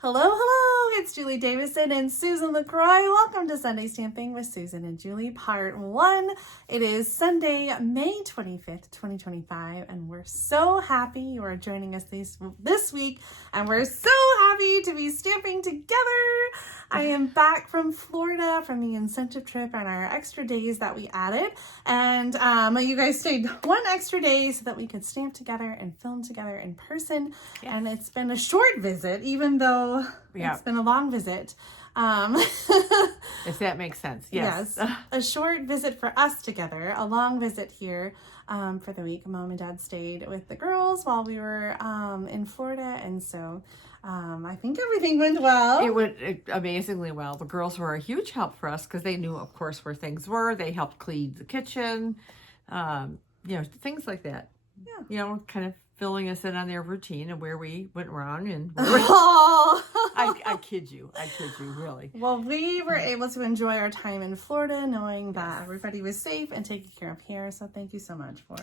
Hello, hello, it's Julie Davison and Susan LaCroix. Welcome to Sunday Stamping with Susan and Julie, part 1. It is Sunday, May 25th, 2025, and we're so happy you are joining us this week, and we're so happy to be stamping together. I am back from Florida from the incentive trip and our extra days that we added, and you guys stayed one extra day so that we could stamp together and film together in person. Yes. And it's been a short visit, even though it's been a long visit. If that makes sense. Yes. Yes. A short visit for us together, a long visit here for the week. Mom and Dad stayed with the girls while we were in Florida, and so I think everything went well. It went amazingly well. The girls were a huge help for us because they knew, of course, where things were. They helped clean the kitchen, things like that. Yeah. Kind of filling us in on their routine and where we went wrong. And I kid you, really. Well, we were able to enjoy our time in Florida knowing that everybody was safe and taken care of here. So thank you so much for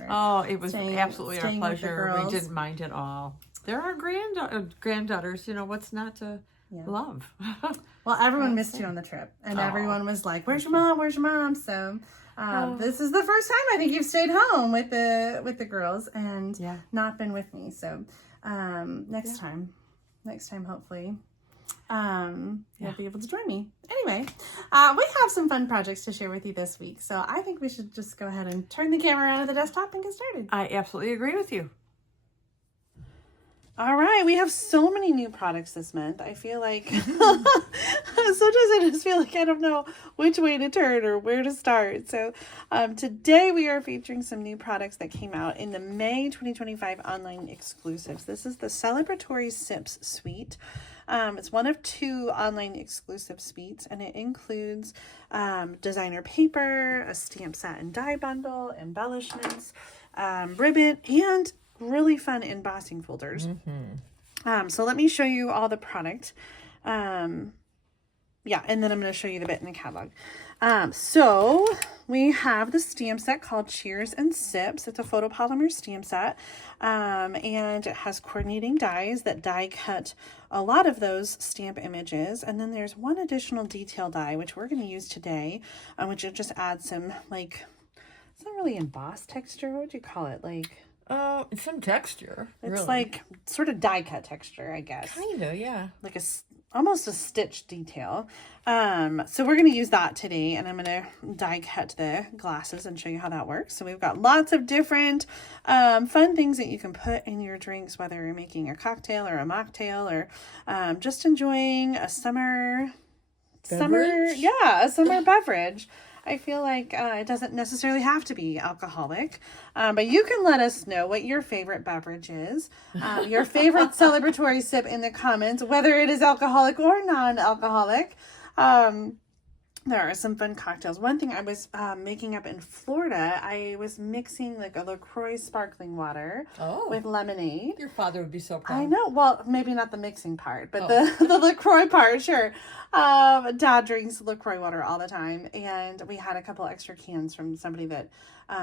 it was absolutely our pleasure. We didn't mind at all. They're our granddaughters, what's not to love. Well, everyone missed you on the trip, and everyone was like, where's your mom? Where's your mom? So this is the first time I think you've stayed home with the girls and not been with me. So next time, hopefully, you'll be able to join me. Anyway, we have some fun projects to share with you this week. So I think we should just go ahead and turn the camera around to the desktop and get started. I absolutely agree with you. All right, we have so many new products this month. I feel like sometimes I just feel like I don't know which way to turn or where to start. So today we are featuring some new products that came out in the May 2025 online exclusives. This is the Celebratory Sips Suite. It's one of 2 online exclusive suites, and it includes designer paper, a stamp set and die bundle, embellishments, ribbon, and really fun embossing folders. So let me show you all the product. And then I'm going to show you the bit in the catalog. So we have the stamp set called Cheers and Sips. It's a photopolymer stamp set. And it has coordinating dies that die cut a lot of those stamp images. And then there's one additional detail die, which we're going to use today, which will just add some, it's not really embossed texture. What would you call it? It's some texture. It's really sort of die cut texture, I guess. Kind of, yeah. Almost a stitch detail. So we're going to use that today, and I'm going to die cut the glasses and show you how that works. So we've got lots of different fun things that you can put in your drinks, whether you're making a cocktail or a mocktail or just enjoying a summer beverage. I feel like it doesn't necessarily have to be alcoholic, but you can let us know what your favorite beverage is, your favorite celebratory sip in the comments, whether it is alcoholic or non-alcoholic. There are some fun cocktails. One thing I was making up in Florida, I was mixing a LaCroix sparkling water with lemonade. Your father would be so proud. I know. Well, maybe not the mixing part, but the LaCroix part, sure. Dad drinks LaCroix water all the time, and we had a couple extra cans from somebody that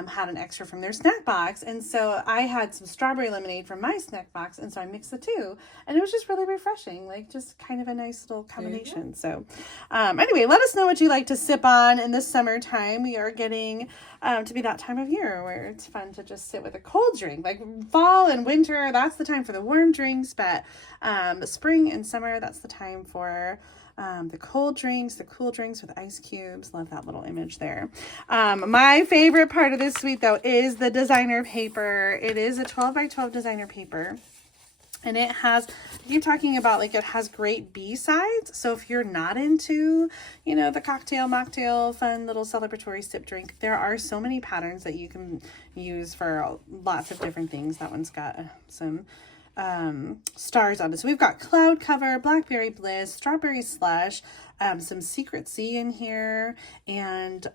had an extra from their snack box, and so I had some strawberry lemonade from my snack box, and so I mixed the two, and it was just really refreshing, just kind of a nice little combination. So anyway, let us know what you like to sip on in the summertime. We are getting to be that time of year where it's fun to just sit with a cold drink. Fall and winter, that's the time for the warm drinks, but spring and summer, that's the time for the cold drinks, the cool drinks with ice cubes. Love that little image there. My favorite part of this suite, though, is the designer paper. It is a 12 by 12 designer paper. And it has, you're talking about it has great B-sides. So if you're not into, the cocktail, mocktail, fun little celebratory sip drink, there are so many patterns that you can use for lots of different things. That one's got some stars on it. So we've got cloud cover, Blackberry Bliss, strawberry slush, some Secret Sea in here, and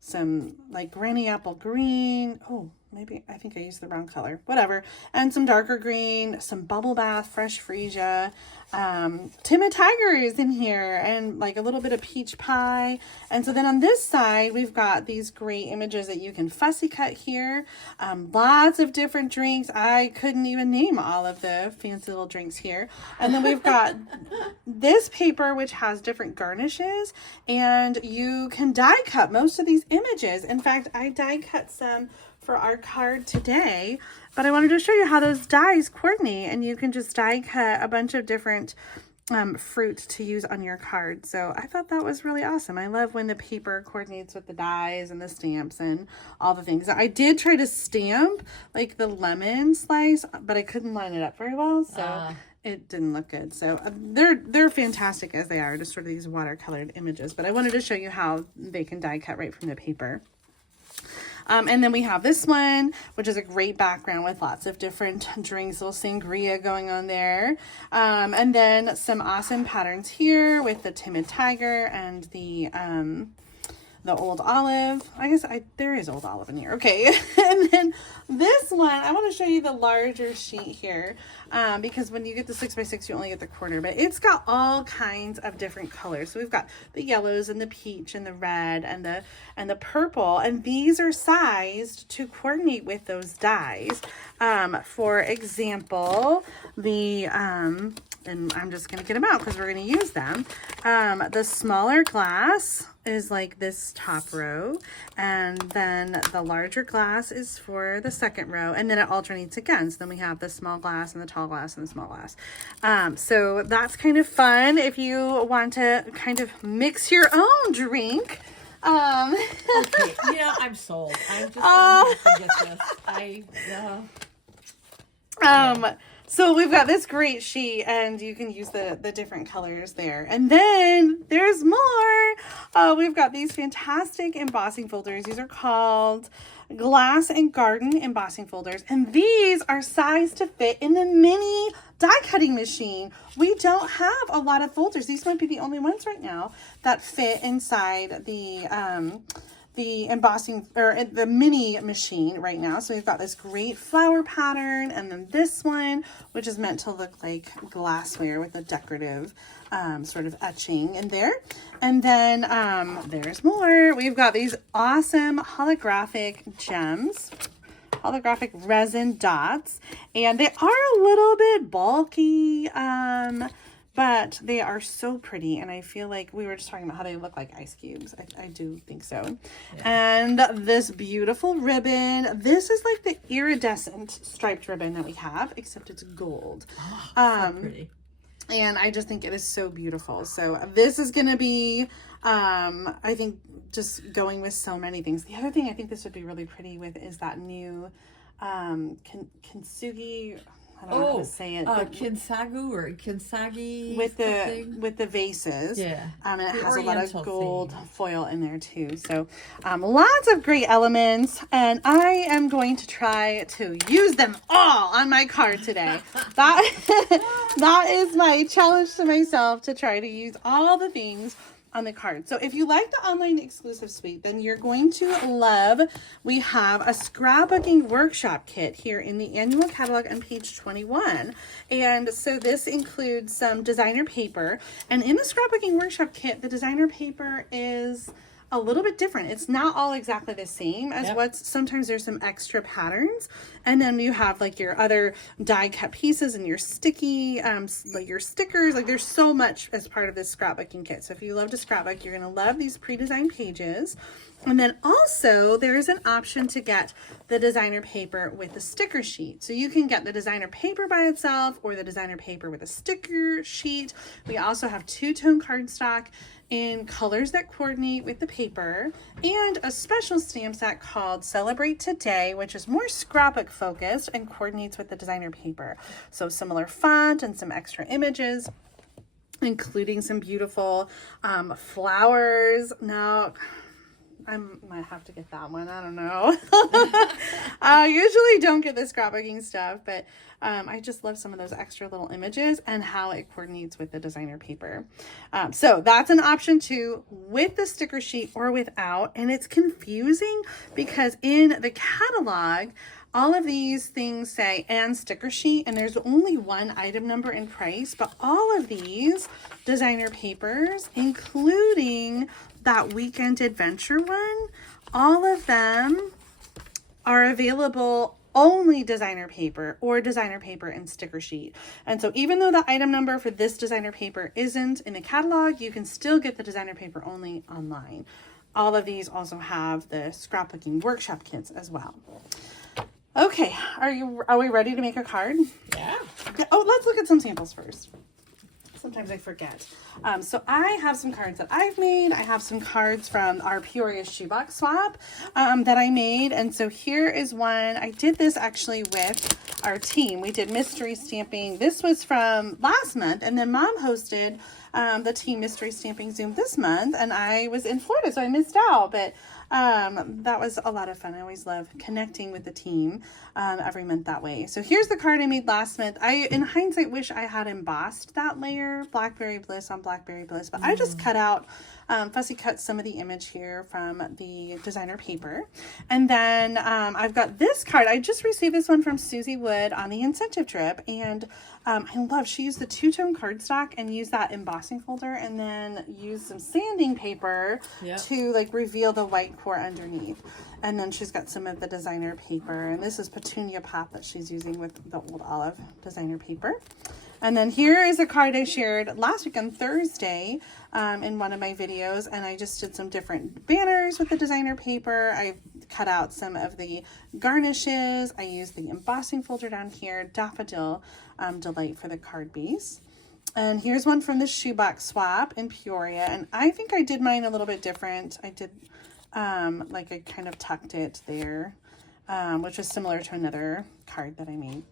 some Granny Apple Green. Oh maybe I think I used the wrong color, whatever. And some darker green, some Bubble Bath, Fresh Freesia, Timid Tiger is in here, and like a little bit of peach pie. And so then on this side, we've got these great images that you can fussy cut here. Lots of different drinks. I couldn't even name all of the fancy little drinks here. And then we've got this paper, which has different garnishes, and you can die cut most of these images. In fact, I die cut some for our card today, but I wanted to show you how those dies coordinate, and you can just die cut a bunch of different fruit to use on your card. So I thought that was really awesome. I love when the paper coordinates with the dies and the stamps and all the things. I did try to stamp like the lemon slice, but I couldn't line it up very well, so it didn't look good. So they're fantastic as they are, just sort of these watercolored images, but I wanted to show you how they can die cut right from the paper. And then we have this one, which is a great background with lots of different drinks, little sangria going on there. And then some awesome patterns here with the Timid Tiger and the Old Olive. I guess there is Old Olive in here. Okay. And then this one, I want to show you the larger sheet here, because when you get the 6x6, you only get the quarter, but it's got all kinds of different colors. So we've got the yellows and the peach and the red and the purple, and these are sized to coordinate with those dies. For example, and I'm just going to get them out because we're going to use them. The smaller glass is like this top row, and then the larger glass is for the second row, and then it alternates again. So then we have the small glass and the tall glass and the small glass. So that's kind of fun if you want to kind of mix your own drink. Okay, I'm sold. I'm just gonna have to get this. So we've got this great sheet, and you can use the different colors there. And then there's more. We've got these fantastic embossing folders. These are called Glass and Garden embossing folders, and these are sized to fit in the mini die cutting machine. We don't have a lot of folders. These might be the only ones right now that fit inside the embossing or the mini machine right now. So we've got this great flower pattern, and then this one, which is meant to look like glassware with a decorative sort of etching in there. And then there's more. We've got these awesome holographic gems, holographic resin dots, and they are a little bit bulky, but they are so pretty, and I feel like we were just talking about how they look like ice cubes. I do think so. Yeah. And this beautiful ribbon. This is like the iridescent striped ribbon that we have, except it's gold. So pretty. And I just think it is so beautiful. So this is going to be, I think, just going with so many things. The other thing I think this would be really pretty with is that new kintsugi. I don't know how to say it. Kinsagu or Kinsagi with the vases. Yeah. And it has a lot of gold foil in there too. So lots of great elements, and I am going to try to use them all on my card today. That is my challenge to myself, to try to use all the things on the card. So if you like the online exclusive suite, then you're going to love, we have a scrapbooking workshop kit here in the annual catalog on page 21. And so this includes some designer paper, and in the scrapbooking workshop kit, the designer paper is a little bit different. It's not all exactly the same as sometimes there's some extra patterns, and then you have like your other die cut pieces and your sticky, like your stickers. Like there's so much as part of this scrapbooking kit. So if you love to scrapbook, you're gonna love these pre-designed pages. And then also there is an option to get the designer paper with a sticker sheet. So you can get the designer paper by itself or the designer paper with a sticker sheet. We also have two-tone cardstock in colors that coordinate with the paper, and a special stamp set called Celebrate Today, which is more scrapbook focused and coordinates with the designer paper. So similar font and some extra images, including some beautiful flowers. Now, I might have to get that one. I don't know. I usually don't get the scrapbooking stuff, but I just love some of those extra little images and how it coordinates with the designer paper. So that's an option too, with the sticker sheet or without. And it's confusing because in the catalog, all of these things say and sticker sheet, and there's only one item number and price, but all of these designer papers, including that weekend adventure one, all of them are available only designer paper or designer paper and sticker sheet. And so even though the item number for this designer paper isn't in the catalog, you can still get the designer paper only online. All of these also have the scrapbooking workshop kits as well. Okay, are we ready to make a card? Yeah. Okay. Oh, let's look at some samples first. Sometimes I forget. So I have some cards that I've made. I have some cards from our Peoria shoebox swap that I made. And so here is one. I did this actually with our team. We did mystery stamping. This was from last month. And then Mom hosted the team mystery stamping Zoom this month. And I was in Florida, so I missed out. But that was a lot of fun. I always love connecting with the team every month that way. So here's the card I made last month. I, in hindsight, wish I had embossed that layer, Blackberry Bliss on Blackberry Bliss, but I just cut out, fussy cut some of the image here from the designer paper. And then I've got this card. I just received this one from Susie Wood on the incentive trip, and I love, she used the two-tone cardstock and used that embossing folder and then used some sanding paper to like reveal the white core underneath. And then she's got some of the designer paper, and this is Petunia Pop that she's using with the old Olive designer paper. And then here is a card I shared last week on Thursday in one of my videos, and I just did some different banners with the designer paper. I cut out some of the garnishes. I used the embossing folder down here, Daffodil Delight for the card base. And here's one from the shoebox swap in Peoria, and I think I did mine a little bit different. I did like I kind of tucked it there, which was similar to another card that I made.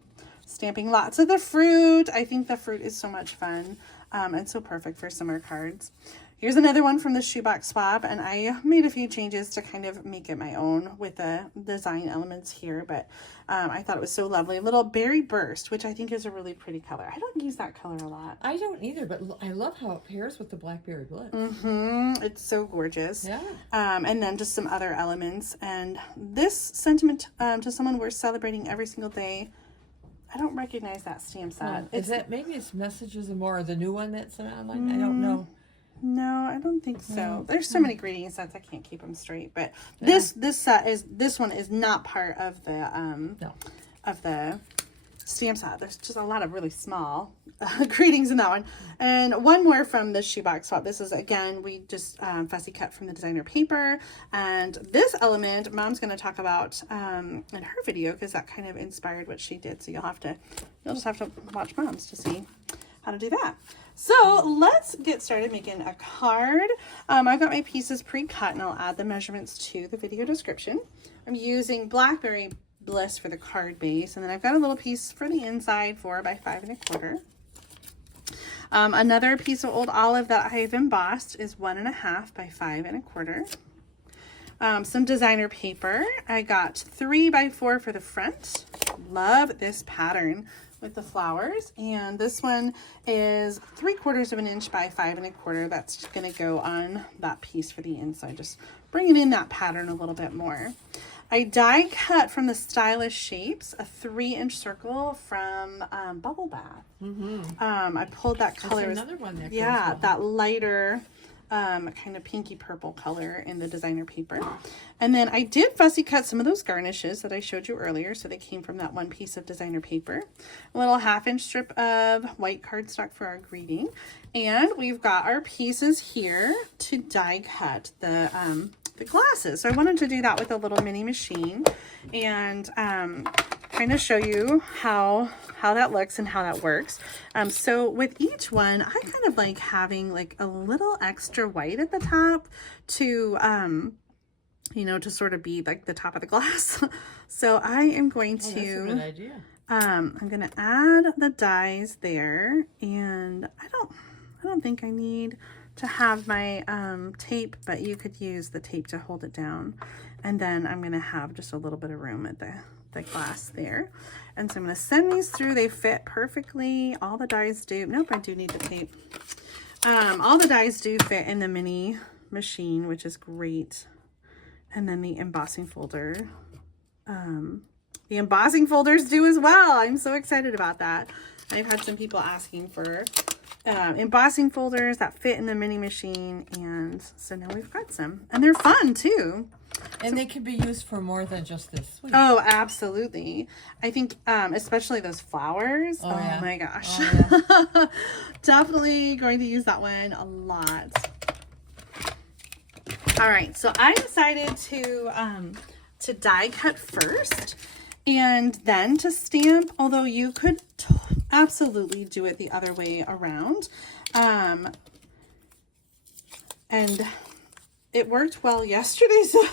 Stamping lots of the fruit. I think the fruit is so much fun and so perfect for summer cards. Here's another one from the shoebox swap, and I made a few changes to kind of make it my own with the design elements here, but I thought it was so lovely. A little berry burst, which I think is a really pretty color. I don't use that color a lot. I don't either, but I love how it pairs with the Blackberry Bliss. It's so gorgeous. Yeah. And then just some other elements. And this sentiment to someone we're celebrating every single day. I don't recognize that stamp set. Is that, maybe it's Messages and More, or the new one that's online? I don't know. No, I don't think so. There's so many greeting sets, I can't keep them straight. But this one is not part of the stamp set. There's just a lot of really small greetings in that one. And one more from the shoebox swap. This is, again, we just fussy cut from the designer paper. And this element, Mom's going to talk about in her video, because that kind of inspired what she did. So you'll just have to watch Mom's to see how to do that. So let's get started making a card. I've got my pieces pre-cut, and I'll add the measurements to the video description. I'm using Blackberry Bliss for the card base, and then I've got a little piece for the inside, 4 by 5 1/4. Another piece of old Olive that I've embossed is 1 1/2 by 5 1/4. Some designer paper. I got 3 by 4 for the front. Love this pattern with the flowers, and this one is 3/4 of an inch by 5 1/4. That's going to go on that piece for the inside, just bringing in that pattern a little bit more. I die cut from the Stylish Shapes a 3-inch circle from Bubble Bath. I pulled that color. That's another one that that lighter kind of pinky purple color in the designer paper. And then I did fussy cut some of those garnishes that I showed you earlier, so they came from that one piece of designer paper. A little 1/2-inch strip of white cardstock for our greeting, and we've got our pieces here to die cut the glasses. So I wanted to do that with a little mini machine and kind of show you how that looks and how that works. So with each one, I kind of like having like a little extra white at the top to to sort of be like the top of the glass. So I am going to, that's a good idea. I'm going to add the dies there, and I don't think I need to have my tape, but you could use the tape to hold it down. And then I'm gonna have just a little bit of room at the glass there. And so I'm gonna send these through. They fit perfectly. All the dies do. Nope, I do need the tape. All the dies do fit in the mini machine, which is great. And then the embossing folder. The embossing folders do as well. I'm so excited about that. I've had some people asking for embossing folders that fit in the mini machine, and so now we've got some, and they're fun too. And they can be used for more than just this suite. Oh, absolutely. I think especially those flowers. Oh yeah. My gosh. Oh, yeah. Definitely going to use that one a lot. All right, so I decided to die cut first and then to stamp, although you could absolutely do it the other way around. And it worked well yesterday, so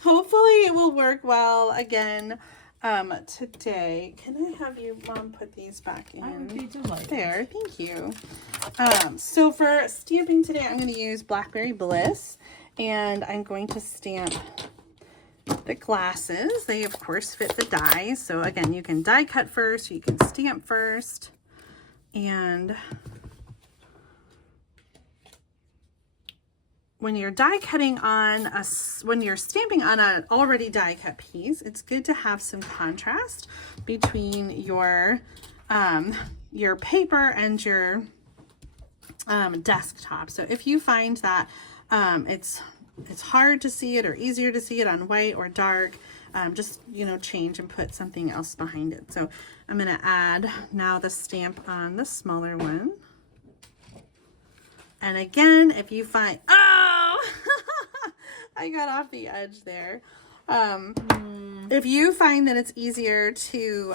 hopefully it will work well again today. Can I have you, Mom, put these back in? I would be delighted. There, thank you. So for stamping today, I'm going to use Blackberry Bliss, and I'm going to stamp the glasses. They of course fit the dies, so again, you can die cut first, you can stamp first. And when you're die cutting on when you're stamping on an already die cut piece, it's good to have some contrast between your paper and your desktop. So if you find that it's hard to see it or easier to see it on white or dark, just, you know, change and put something else behind it. So I'm going to add now the stamp on the smaller one. And again, if you find, oh, I got off the edge there. If you find that it's easier to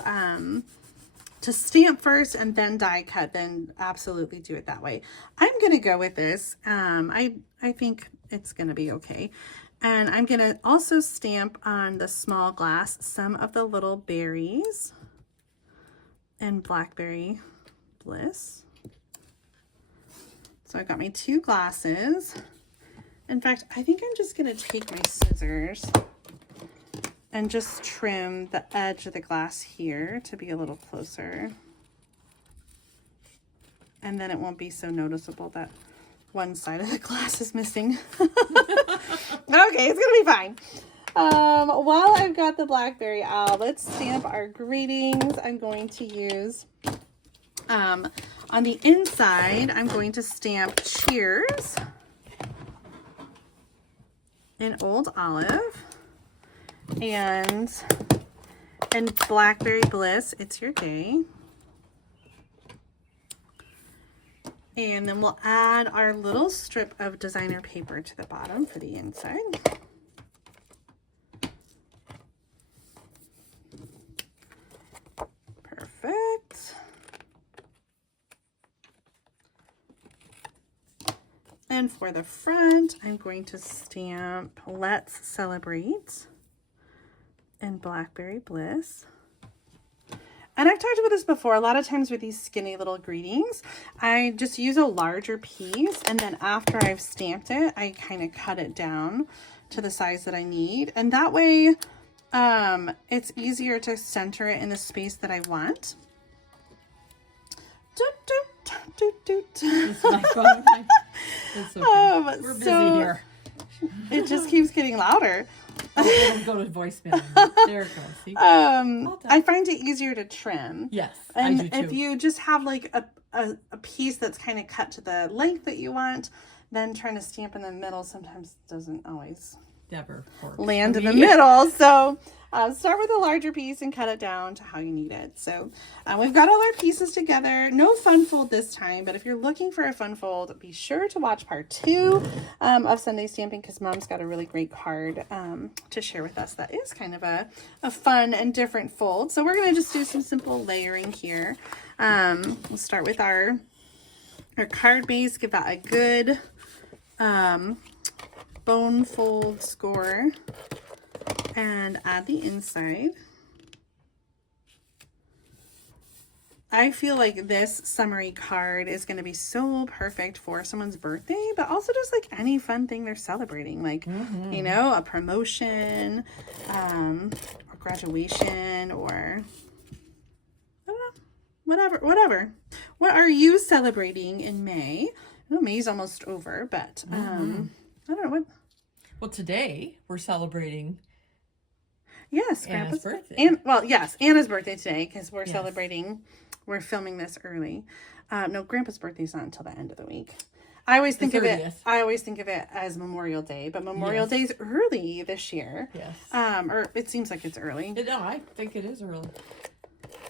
stamp first and then die cut, then absolutely do it that way. I'm going to go with this. I think it's going to be okay. And I'm going to also stamp on the small glass some of the little berries and Blackberry Bliss. So I've got my two glasses. In fact, I think I'm just going to take my scissors and just trim the edge of the glass here to be a little closer. And then it won't be so noticeable that one side of the glass is missing. Okay, it's gonna be fine. While I've got the Blackberry out, let's stamp our greetings. I'm going to use, on the inside, I'm going to stamp cheers in Old Olive, and Blackberry Bliss, it's your day. And then we'll add our little strip of designer paper to the bottom for the inside. Perfect. And for the front, I'm going to stamp Let's Celebrate in Blackberry Bliss. And I've talked about this before. A lot of times with these skinny little greetings, I just use a larger piece, and then after I've stamped it, I kind of cut it down to the size that I need. And that way, it's easier to center it in the space that I want. It's my phone. It's okay. We're busy here. It just keeps getting louder. It'll go to voicemail. There it goes. See? I find it easier to trim. Yes, and I do too. If you just have like a piece that's kind of cut to the length that you want, then trying to stamp in the middle sometimes doesn't always land in the middle. So start with a larger piece and cut it down to how you need it. So we've got all our pieces together. No fun fold this time, but if you're looking for a fun fold, be sure to watch part 2 of Sunday Stamping, because Mom's got a really great card to share with us that is kind of a fun and different fold. So we're going to just do some simple layering here. We'll start with our card base, give that a good bone fold score, and add the inside. I feel like this summery card is going to be so perfect for someone's birthday, but also just like any fun thing they're celebrating, like, you know, a promotion, or graduation, or I don't know, whatever. What are you celebrating in May? I know May's almost over, but I don't know what. Well, today we're celebrating. Yes, Anna's birthday. And well, yes, Anna's birthday today because we're celebrating. We're filming this early. No, Grandpa's birthday's not until the end of the week. I always think of it. I always think of it as Memorial Day, but Memorial Day's early this year. Yes. Or it seems like it's early. No, I think it is early.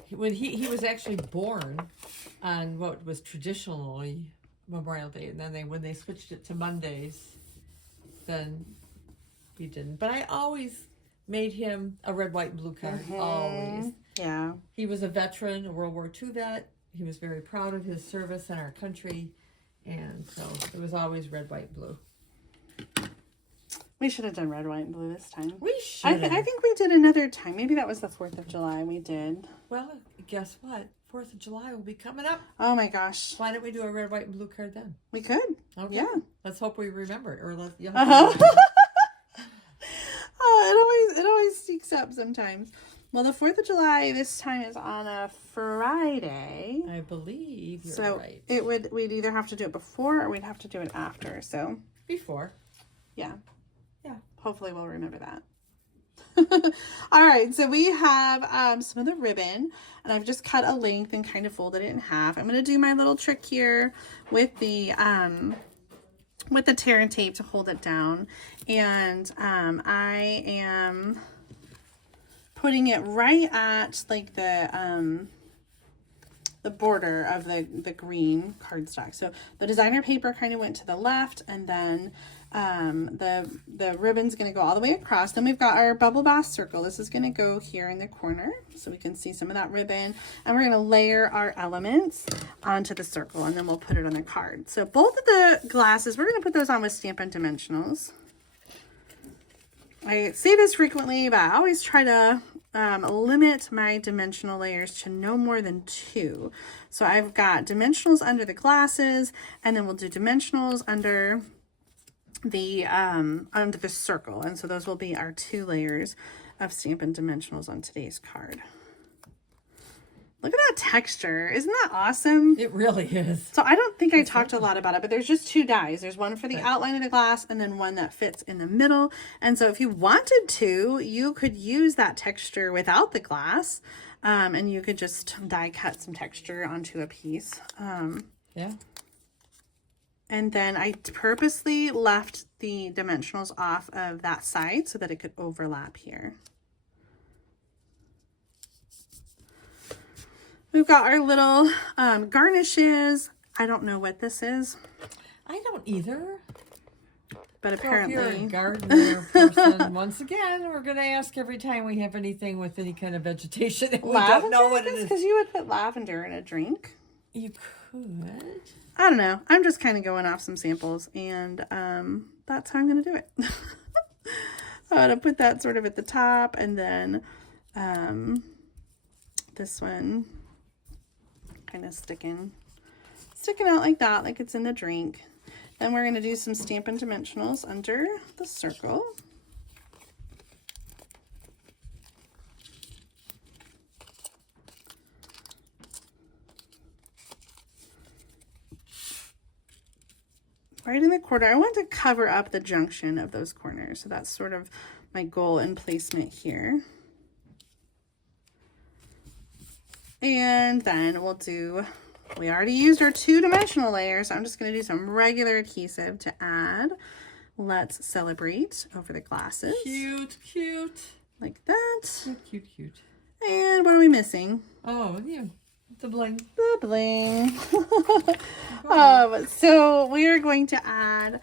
When he was actually born on what was traditionally Memorial Day, and then when they switched it to Mondays, then we didn't. But I always made him a red, white, and blue card. Always. Yeah. He was a veteran, a World War II vet. He was very proud of his service in our country. And so it was always red, white, blue. We should have done red, white, and blue this time. We should. I think we did another time. Maybe that was the 4th of July we did. Well, guess what? 4th of July will be coming up. Oh my gosh. Why don't we do a red, white, and blue card then? We could. Okay. Yeah. Let's hope we remember it. Or let's. It always sneaks up sometimes. Well, the 4th of July this time is on a Friday. I believe you're right. We'd either have to do it before or we'd have to do it after. So before. Yeah. Yeah. Hopefully we'll remember that. All right, so we have some of the ribbon, and I've just cut a length and kind of folded it in half. I'm going to do my little trick here with the tear and tape to hold it down, and I am putting it right at like the border of the green cardstock. So the designer paper kind of went to the left, and then the ribbon's going to go all the way across. Then we've got our bubble bath circle. This is going to go here in the corner so we can see some of that ribbon, and we're going to layer our elements onto the circle, and then we'll put it on the card. So both of the glasses, we're going to put those on with Stampin' Dimensionals. I say this frequently, but I always try to limit my dimensional layers to no more than 2. So I've got dimensionals under the glasses, and then we'll do dimensionals under the circle, and so those will be our 2 layers of Stampin' Dimensionals on today's card. Look at that texture. Isn't that awesome? It really is. So I don't think I talked a lot about it, but there's just 2 dies. There's one for the outline of the glass and then one that fits in the middle. And so if you wanted to, you could use that texture without the glass, and you could just die cut some texture onto a piece. Yeah. And then I purposely left the dimensionals off of that side so that it could overlap here. We've got our little garnishes. I don't know what this is. I don't either. But apparently. So if you're a gardener person, once again, we're going to ask every time we have anything with any kind of vegetation. And we don't know what it is. Because you would put lavender in a drink. You could. I don't know. I'm just kind of going off some samples, and that's how I'm going to do it. So I'm going to put that sort of at the top, and then this one kind of sticking out like that, like it's in the drink. Then we're going to do some Stampin' Dimensionals under the circle. Right in the corner. I want to cover up the junction of those corners. So that's sort of my goal and placement here. And then we'll do, we already used our 2-dimensional layers. So I'm just going to do some regular adhesive to add Let's Celebrate over the glasses. Cute, cute. Like that. Cute, cute, cute. And what are we missing? Oh, yeah. The bling. The bling. So we are going to add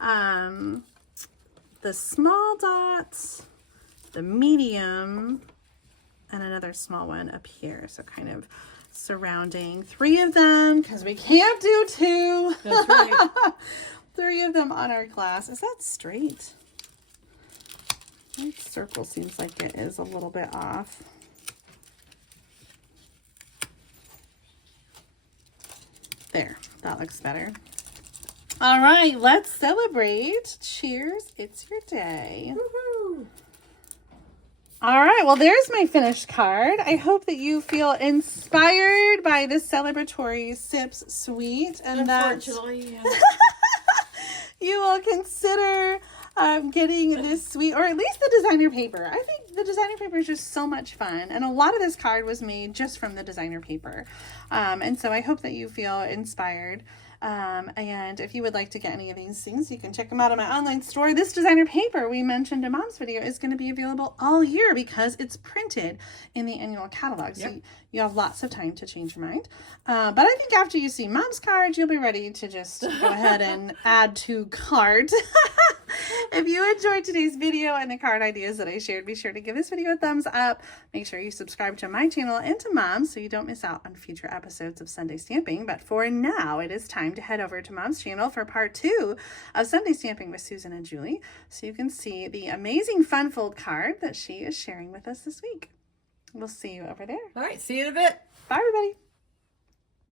the small dots, the medium, and another small one up here. So kind of surrounding 3 of them, because we can't do 2. That's right. 3 of them on our glass. Is that straight? My circle seems like it is a little bit off. There, that looks better. All right, let's celebrate. Cheers, it's your day. Woohoo! All right, well, there's my finished card. I hope that you feel inspired by this Celebratory Sips Suite, and that you will consider getting this suite, or at least the designer paper. I think the designer paper is just so much fun, and a lot of this card was made just from the designer paper. And so I hope that you feel inspired. And if you would like to get any of these things, you can check them out on my online store. This designer paper we mentioned in Mom's video is going to be available all year because it's printed in the annual catalog. So you have lots of time to change your mind. But I think after you see Mom's cards, you'll be ready to just go ahead and add to cart. If you enjoyed today's video and the card ideas that I shared, be sure to give this video a thumbs up. Make sure you subscribe to my channel and to Mom's so you don't miss out on future episodes of Sunday Stamping. But for now, it is time to head over to Mom's channel for part 2 of Sunday Stamping with Susan and Julie, so you can see the amazing fun fold card that she is sharing with us this week. We'll see you over there. All right, see you in a bit. Bye, everybody.